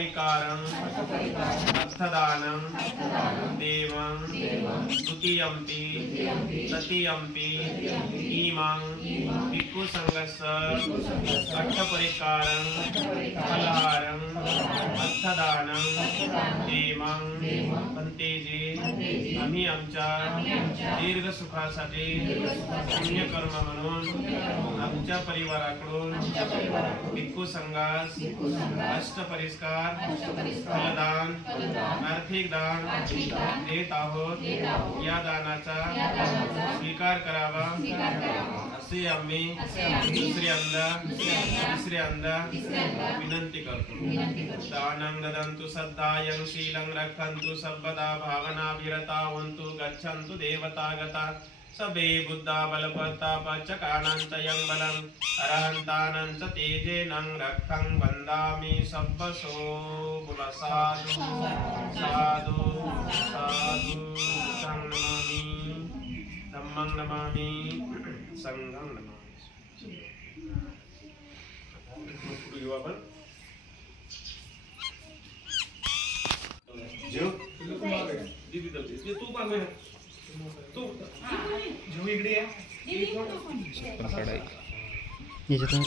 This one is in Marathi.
परिकारं अर्थदानं देवं द्वितीयंपि तृतीयंपि इमं भिक्खुसंघस्य अर्थपरिकारं फलहारं अर्थदानं देवं पंतेजी आम्ही आमच्या दीर्घ सुखासाठी पुण्यकर्म म्हणून आमच्या परिवाराकडून भिक्खू संघास अष्टपरिस्कार फलदान आर्थिक दान देत आहोत। या दानाचा स्वीकार करावा असे आम्ही दुसऱ्यांदा तिसऱ्यांदा विनंती करतो। दानं ददन्तु सद्दायं शीलं रक्षन्तु सर्वदा भावना विरता वन्तु गच्छन्तु देवतागता सबे बुद्धा बलप्रतापचकानन्तयं बलं अरहन्तानं च तेजेनं रक्षं वन्दामि सब्बसो बोला साधु साधु साधु नमामि धम्मं नमामि संघं नमामि। जो दीदी दे तू पांग तू जो इकडे या याच्यातून